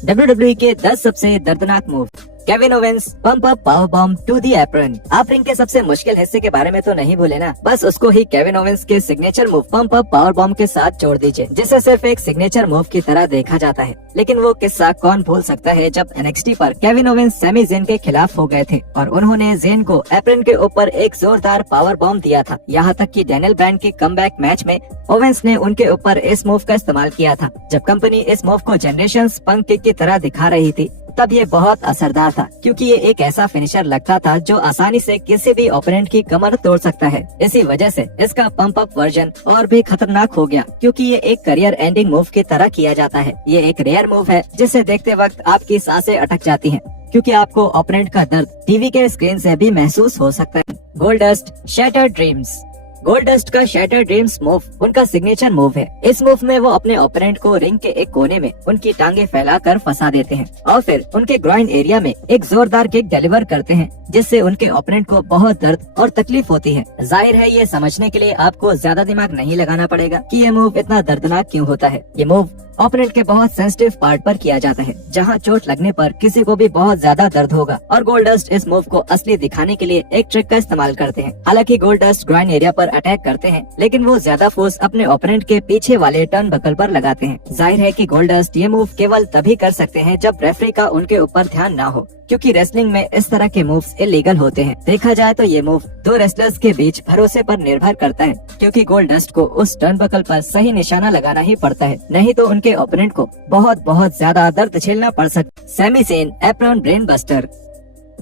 WWE के 10 सबसे दर्दनाक move. Kevin Owens pump up power bomb to the apron. आप रिंग के सबसे मुश्किल हिस्से के बारे में तो नहीं भूले ना, बस उसको ही केविन ओवेंस के signature move pump up power bomb के साथ जोड़ दीजिए, जिसे सिर्फ एक सिग्नेचर मूव की तरह देखा जाता है। लेकिन वो किस्सा कौन भूल सकता है जब NXT पर केविन ओवेंस सैमी ज़ेन के खिलाफ हो गए थे और उन्होंने ज़ेन को एप्रन के ऊपर एक जोरदार पावर बॉम्ब दिया था। यहाँ तक कि डैनियल ब्रायन के कमबैक मैच में ओवेंस ने उनके ऊपर इस मूव का इस्तेमाल किया था। जब कंपनी इस मूव को जनरेशन पंक किक की तरह दिखा रही थी तब ये बहुत असरदार था, क्योंकि ये एक ऐसा फिनिशर लगता था जो आसानी से किसी भी ओपोनेंट की कमर तोड़ सकता है। इसी वजह से इसका पंप अप वर्जन और भी खतरनाक हो गया, क्योंकि ये एक करियर एंडिंग मूव की तरह किया जाता है। ये एक रेयर मूव है जिसे देखते वक्त आपकी सांसें अटक जाती हैं, क्योंकि आपको ओपोनेंट का दर्द टीवी के स्क्रीन से भी महसूस हो सकता है। Goldust shattered dreams. गोल्डस्ट का शैटर ड्रीम्स मूव उनका सिग्नेचर मूव है। इस मूव में वो अपने ओपोनेंट को रिंग के एक कोने में उनकी टांगे फैलाकर फंसा देते हैं और फिर उनके ग्रॉइन एरिया में एक जोरदार किक डिलीवर करते हैं, जिससे उनके ओपोनेंट को बहुत दर्द और तकलीफ होती है। जाहिर है ये समझने के लिए आपको ज्यादा दिमाग नहीं लगाना पड़ेगा कि ये मूव इतना दर्दनाक क्यों होता है। ये मूव ओपोनेंट के बहुत सेंसिटिव पार्ट पर किया जाता है, जहां चोट लगने पर किसी को भी बहुत ज्यादा दर्द होगा, और गोल्डस्ट इस मूव को असली दिखाने के लिए एक ट्रिक का इस्तेमाल करते हैं। हालांकि गोल्डस्ट ग्राइंड एरिया पर अटैक करते हैं, लेकिन वो ज्यादा फोर्स अपने ओपोनेंट के पीछे वाले टर्न बकल पर लगाते हैं। जाहिर है कि गोल्डस्ट ये मूव केवल तभी कर सकते हैं जब रेफरी का उनके ऊपर ध्यान ना हो, क्योंकि रेसलिंग में इस तरह के मूव्स इलीगल होते हैं। देखा जाए तो ये मूव दो रेसलर्स के बीच भरोसे पर निर्भर करता है, क्योंकि गोल्डस्ट को उस टर्नबकल पर सही निशाना लगाना ही पड़ता है, नहीं तो उनके ओपोनेंट को बहुत ज्यादा दर्द झेलना पड़ सकता है। Sami Zayn apron brain buster.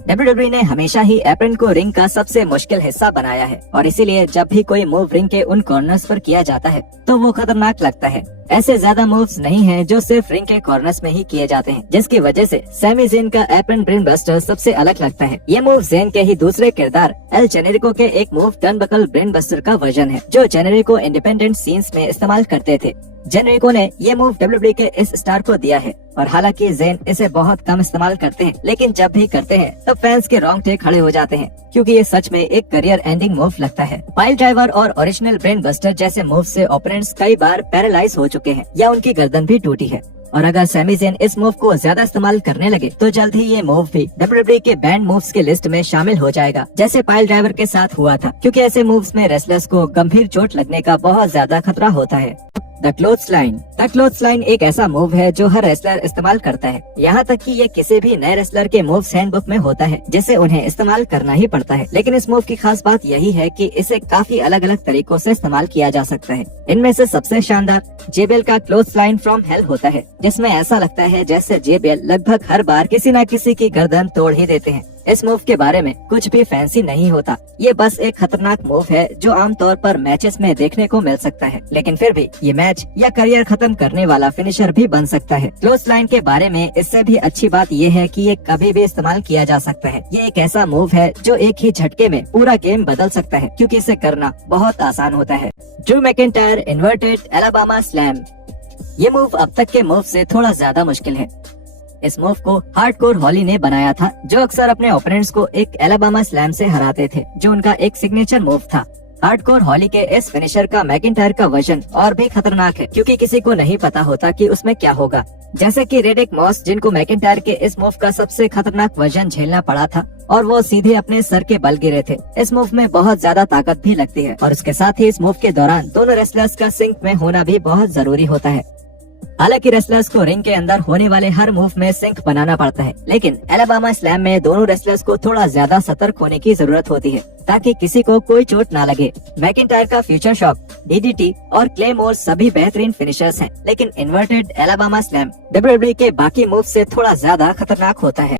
WWE ने हमेशा ही एप्रन को रिंग का सबसे मुश्किल हिस्सा बनाया है, और इसीलिए जब भी कोई मूव रिंग के उन कॉर्नर्स पर किया जाता है तो वो खतरनाक लगता है। ऐसे ज्यादा मूव्स नहीं हैं जो सिर्फ रिंग के कॉर्नर्स में ही किए जाते हैं, जिसकी वजह से सैमी ज़ेन का एप्रन ब्रेन बस्टर सबसे अलग लगता है। ये मूव ज़ेन के ही दूसरे किरदार एल जेनेरिको के एक मूव टर्नबकल ब्रेन बस्टर का वर्जन है, जो जेनेरिको इंडिपेंडेंट सीन्स में इस्तेमाल करते थे। जेनेरिको ने ये मूव WWE के इस स्टार को दिया है, और हालांकि ज़ेन इसे बहुत कम इस्तेमाल करते हैं, लेकिन जब भी करते हैं तब फैंस के रोंगटे खड़े हो जाते हैं, क्योंकि ये सच में एक करियर एंडिंग मूव लगता है। पाइल ड्राइवर और ओरिजिनल ब्रेन बस्टर जैसे मूव से ओपोनेंट्स कई बार पैरालाइज हो चुके हैं या उनकी गर्दन भी टूटी है, और अगर सैमी ज़ेन इस मूव को ज्यादा इस्तेमाल करने लगे तो जल्द ही ये मूव भी WWE के बैंड मूव्स के लिस्ट में शामिल हो जाएगा, जैसे पाइल ड्राइवर के साथ हुआ था, क्योंकि ऐसे मूव्स में रेसलर्स को गंभीर चोट लगने का बहुत ज्यादा खतरा होता है। द क्लोथ्सलाइन। द क्लोथ्सलाइन एक ऐसा मूव है जो हर रेसलर इस्तेमाल करता है, यहाँ तक कि ये किसी भी नए रेसलर के मूव्स हैंडबुक में होता है, जिसे उन्हें इस्तेमाल करना ही पड़ता है। लेकिन इस मूव की खास बात यही है कि इसे काफी अलग अलग तरीकों से इस्तेमाल किया जा सकता है। इनमें से सबसे शानदार JBL का क्लोथ्सलाइन फ्रॉम हेल होता है, जिसमें ऐसा लगता है जैसे JBL लगभग हर बार किसी न किसी की गर्दन तोड़ ही देते हैं। इस मूव के बारे में कुछ भी फैंसी नहीं होता, ये बस एक खतरनाक मूव है जो आमतौर पर मैचेस में देखने को मिल सकता है, लेकिन फिर भी ये मैच या करियर खत्म करने वाला फिनिशर भी बन सकता है। क्लोथ्सलाइन के बारे में इससे भी अच्छी बात ये है कि ये कभी भी इस्तेमाल किया जा सकता है। ये एक ऐसा मूव है जो एक ही झटके में पूरा गेम बदल सकता है, क्योंकि इसे करना बहुत आसान होता है। Drew McIntyre inverted Alabama slam. ये मूव अब तक के मूव से थोड़ा ज्यादा मुश्किल है। इस मूव को हार्डकोर हॉली ने बनाया था, जो अक्सर अपने ओपोनेंट्स को एक एलाबामा स्लैम से हराते थे, जो उनका एक सिग्नेचर मूव था। हार्डकोर हॉली के इस फिनिशर का मैकिंटायर का वर्जन और भी खतरनाक है, क्योंकि किसी को नहीं पता होता कि उसमें क्या होगा, जैसे कि रेडिक मॉस, जिनको मैकिंटायर के इस मूव का सबसे खतरनाक वर्जन झेलना पड़ा था और वो सीधे अपने सर के बल गिरे थे। इस मूव में बहुत ज्यादा ताकत भी लगती है, और उसके साथ ही इस मूव के दौरान दोनों रेसलर्स का सिंक में होना भी बहुत जरूरी होता है। हालांकि रेसलर्स को रिंग के अंदर होने वाले हर मूव में सिंक बनाना पड़ता है, लेकिन एलाबामा स्लैम में दोनों रेसलर्स को थोड़ा ज्यादा सतर्क होने की जरूरत होती है, ताकि किसी को कोई चोट ना लगे। मैकिंटायर का फ्यूचर शॉक, DDT और क्लेमोर सभी बेहतरीन फिनिशर्स हैं, लेकिन इन्वर्टेड एलाबामा स्लैम WWE के बाकी मूव से थोड़ा ज्यादा खतरनाक होता है।